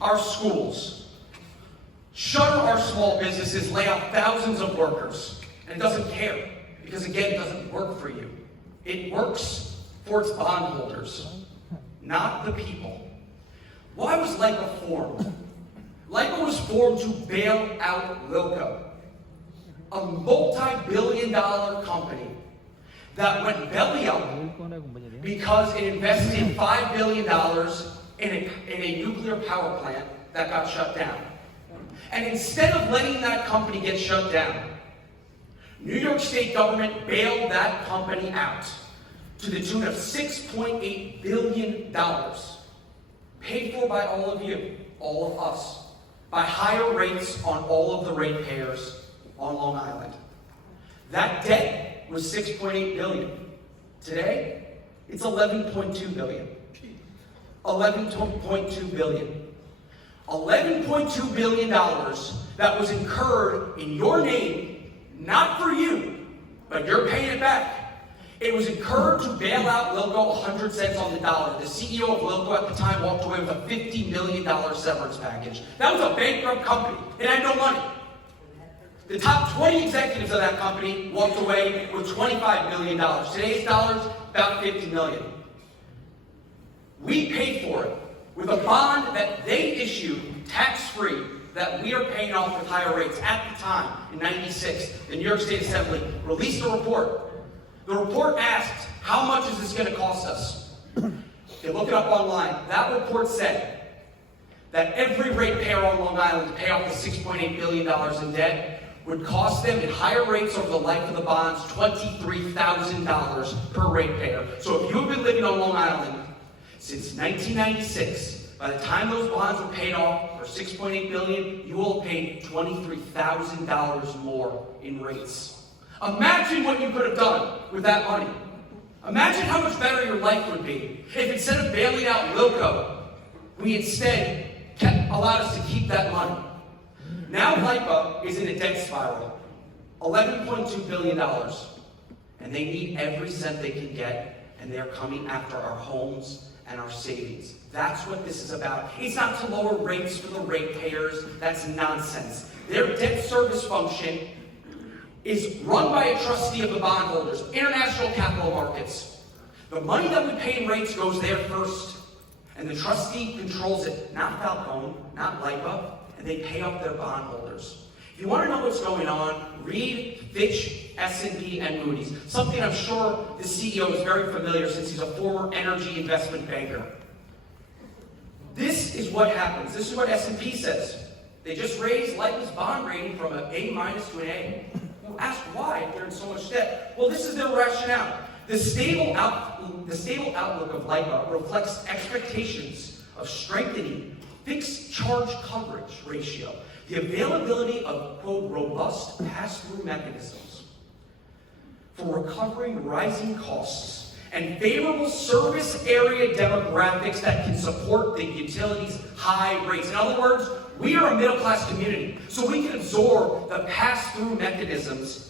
our schools, shutter our small businesses, lay off thousands of workers, and it doesn't care, because again, it doesn't work for you. It works for its bondholders, not the people. Why was Lipa formed? Lipa was formed to bail out Lipa, a multi-billion-dollar company that went belly up because it invested $5 billion in a nuclear power plant that got shut down. And instead of letting that company get shut down, New York State government bailed that company out to the tune of $6.8 billion, paid for by all of you, all of us, by higher rates on all of the ratepayers on Long Island. That debt was $6.8 billion. Today, it's $11.2 billion. $11.2 billion. $11.2 billion that was incurred in your name, not for you, but you're paying it back. It was incurred to bail out Lilco 100 cents on the dollar. The CEO of Lilco at the time walked away with a $50 million severance package. That was a bankrupt company. It had no money. The top 20 executives of that company walked away with $25 million. Today's dollars, about $50 million. We paid for it with a bond that they issued tax-free that we are paying off with higher rates. At the time, in '96, the New York State Assembly released a report. The report asked, how much is this going to cost us? You look it up online. That report said that every ratepayer on Long Island to pay off the $6.8 billion in debt would cost them at higher rates over the life of the bonds $23,000 per ratepayer. So if you have been living on Long Island since 1996, by the time those bonds were paid off for $6.8 billion, you will have paid $23,000 more in rates. Imagine what you could have done with that money. Imagine how much better your life would be if instead of bailing out Lilco, we instead allowed us to keep that money. Now Lipa is in a debt spiral, $11.2 billion, and they need every cent they can get, and they're coming after our homes and our savings. That's what this is about. It's not to lower rates for the ratepayers. That's nonsense. Their debt service function is run by a trustee of the bondholders, international capital markets. The money that we pay in rates goes there first, and the trustee controls it, not Falcone, not Lipa, and they pay off their bondholders. If you want to know what's going on, read Fitch, S&P, and Moody's, something I'm sure the CEO is very familiar since he's a former energy investment banker. This is what happens. This is what S&P says. They just raised Lipa's bond rating from an A- to an A. Ask why if they're in so much debt. Well, this is their rationale. The stable outlook of Lipa reflects expectations of strengthening fixed charge coverage ratio, the availability of, quote, robust pass-through mechanisms for recovering rising costs, and favorable service area demographics that can support the utilities' high rates. In other words, we are a middle-class community, so we can absorb the pass-through mechanisms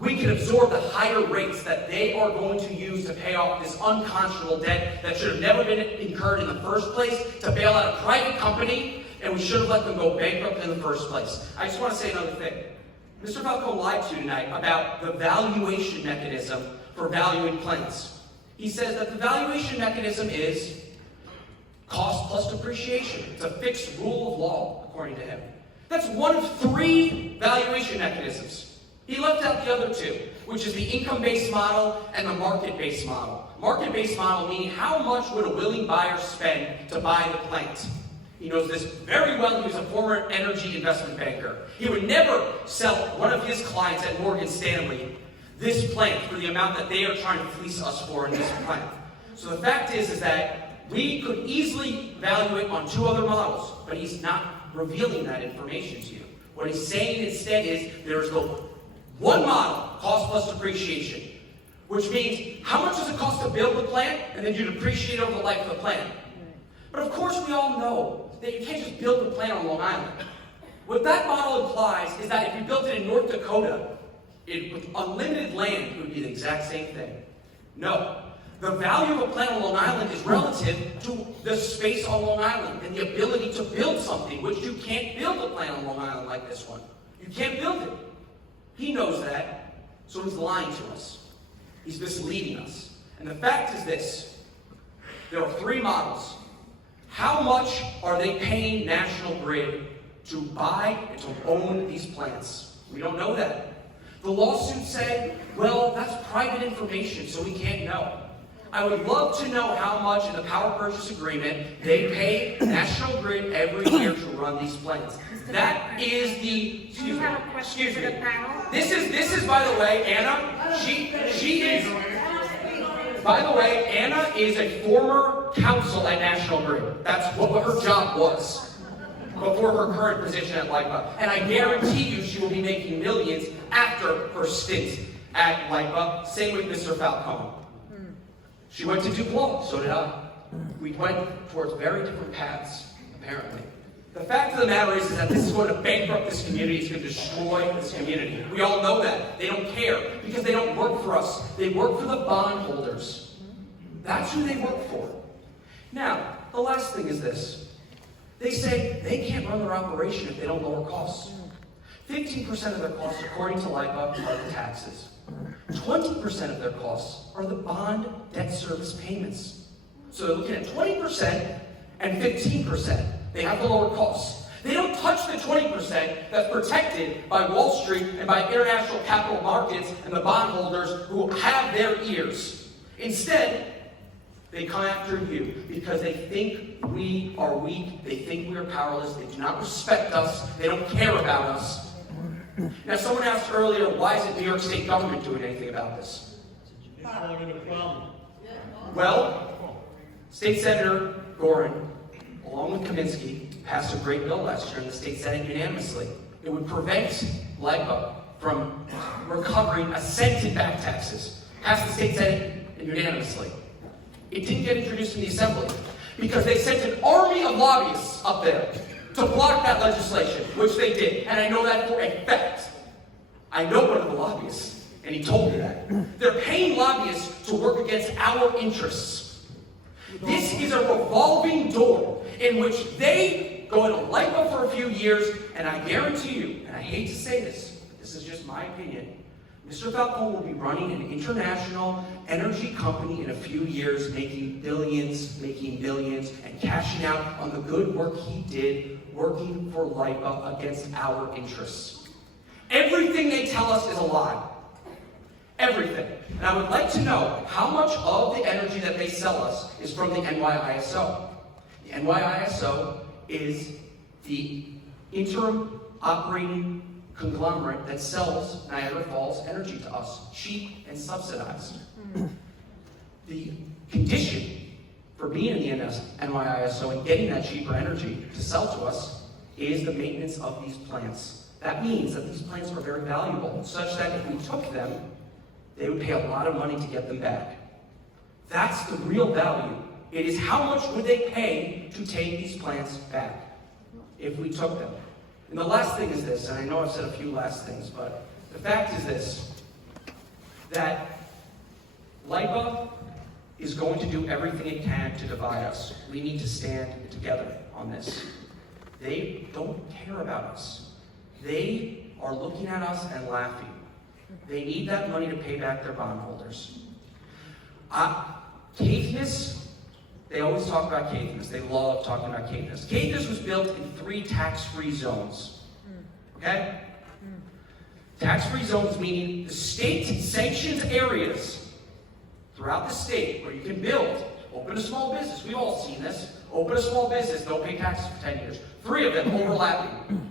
we can absorb the higher rates that they are going to use to pay off this unconscionable debt that should have never been incurred in the first place, to bail out a private company, and we should have let them go bankrupt in the first place. I just want to say another thing. Mr. Falcone lied to you tonight about the valuation mechanism for valuing plants. He says that the valuation mechanism is cost plus depreciation. It's a fixed rule of law, according to him. That's one of 3 valuation mechanisms. He left out the other 2, which is the income-based model and the market-based model. Market-based model meaning how much would a willing buyer spend to buy the plant. He knows this very well. He was a former energy investment banker. He would never sell one of his clients at Morgan Stanley this plant for the amount that they are trying to fleece us for in this plant. So the fact is that we could easily value it on 2 other models, but he's not revealing that information to you. What he's saying instead is there's the one model, cost plus depreciation, which means how much does it cost to build the plant, and then you depreciate over the life of the plant. But of course we all know that you can't just build a plant on Long Island. What that model implies is that if you built it in North Dakota, with unlimited land, it would be the exact same thing. No. The value of a plant on Long Island is relative to the space on Long Island and the ability to build something, which you can't build a plant on Long Island like this one. You can't build it. He knows that, so he's lying to us. He's misleading us. And the fact is this. There are three models. How much are they paying National Grid to buy and to own these plants? We don't know that. The lawsuits say, well, that's private information, so we can't know. I would love to know how much in the power purchase agreement they pay National Grid every year to run these plants. That is the, excuse me, excuse me. This is, by the way, Anna, she is, by the way, Anna is a former counsel at National Grid. That's what her job was before her current position at Lipa. And I guarantee you she will be making millions after her stint at Lipa. Same with Mr. Falcone. She went to Duke Law, so did I. We went towards very different paths, apparently. The fact of the matter is that this is going to bankrupt this community. It's going to destroy this community. We all know that. They don't care because they don't work for us. They work for the bondholders. That's who they work for. Now, the last thing is this. They say they can't run their operation if they don't lower costs. 15% of their costs, according to Lipa, are the taxes. 20% of their costs are the bond debt service payments. So they're looking at 20% and 15%. They have the lower costs. They don't touch the 20% that's protected by Wall Street and by international capital markets and the bondholders who have their ears. Instead, they come after you because they think we are weak. They think we are powerless. They do not respect us. They don't care about us. Now, someone asked earlier, why isn't New York State government doing anything about this? Well, State Senator Gorin, along with Kaminsky, passed a great bill last year in the State Senate unanimously. It would prevent Lipa from recovering a cent in back taxes. Passed the State Senate unanimously. It didn't get introduced in the Assembly because they sent an army of lobbyists up there to block that legislation, which they did. And I know that for a fact. I know one of the lobbyists, and he told me that. They're paying lobbyists to work against our interests. This is a revolving door in which they go into Lipa for a few years, and I guarantee you, and I hate to say this, but this is just my opinion, Mr. Falcone will be running an international energy company in a few years, making billions, making millions, and cashing out on the good work he did working for Lipa against our interests. Everything they tell us is a lie. Everything. And I would like to know how much of the energy that they sell us is from the NYISO. The NYISO is the interim operating conglomerate that sells Niagara Falls energy to us, cheap and subsidized. The condition for being in the NYISO and getting that cheaper energy to sell to us is the maintenance of these plants. That means that these plants are very valuable, such that if we took them, they would pay a lot of money to get them back. That's the real value. It is how much would they pay to take these plants back if we took them. And the last thing is this, and I know I've said a few last things, but the fact is this, that Lipa is going to do everything it can to divide us. We need to stand together on this. They don't care about us. They are looking at us and laughing. They need that money to pay back their bondholders. Caithness, they always talk about Caithness. They love talking about Caithness. Caithness was built in 3 tax-free zones. Okay? Tax-free zones meaning the state sanctions areas throughout the state where you can build, open a small business. We've all seen this. Open a small business, don't pay taxes for 10 years. 3 of them overlapping.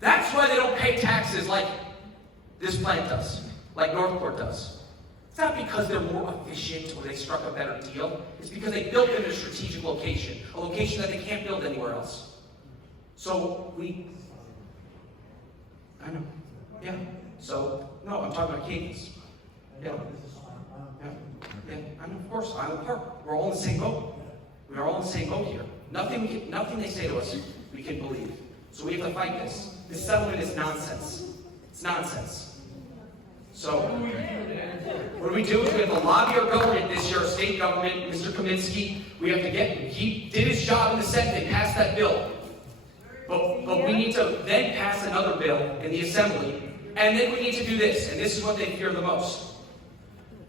That's why they don't pay taxes like this plant does, like Northport does. It's not because they're more efficient or they struck a better deal. It's because they built them in a strategic location, a location that they can't build anywhere else. So I know. Yeah. So, no, I'm talking about Caithness. Yeah. Yeah, I mean, of course, Island Park. We're all in the same boat. We are all in the same boat here. Nothing they say to us, we can believe. So we have to fight this. This settlement is nonsense. It's nonsense. So, What we do is we have to lobby our government this year, our state government, Mr. Kaminsky. We have to he did his job in the Senate, they passed that bill. But we need to then pass another bill in the Assembly, and then we need to do this, and this is what they fear the most.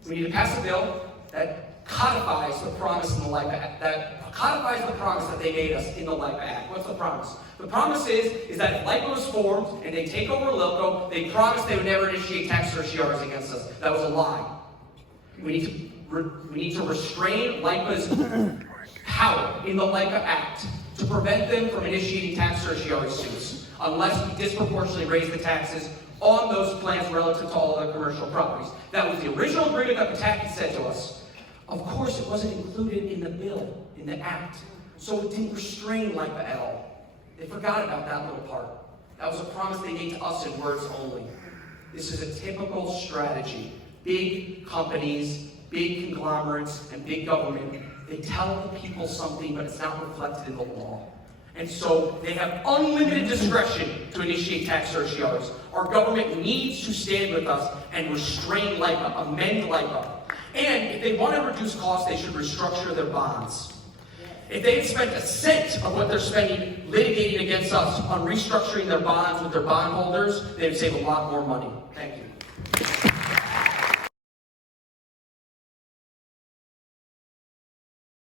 We need to pass a bill that codifies the promise in the Lipa Act, that codifies the promise that they made us in the Lipa Act. What's the promise? The promise is that if Lipa was formed and they take over Loco, they promised they would never initiate tax certiorars against us. That was a lie. We need to restrain Lipa's power in the Lipa Act to prevent them from initiating tax certiorari suits unless we disproportionately raise the taxes on those plants relative to all other commercial properties. That was the original agreement that Pataki said to us. Of course, it wasn't included in the bill, in the act, so it didn't restrain Lipa at all. They forgot about that little part. That was a promise they made to us in words only. This is a typical strategy. Big companies, big conglomerates, and big government, they tell the people something, but it's not reflected in the law. And so they have unlimited discretion to initiate tax certiorars. Our government needs to stand with us and restrain Lipa, amend Lipa. And if they want to reduce costs, they should restructure their bonds. If they had spent a cent of what they're spending litigating against us on restructuring their bonds with their bondholders, they would save a lot more money. Thank you.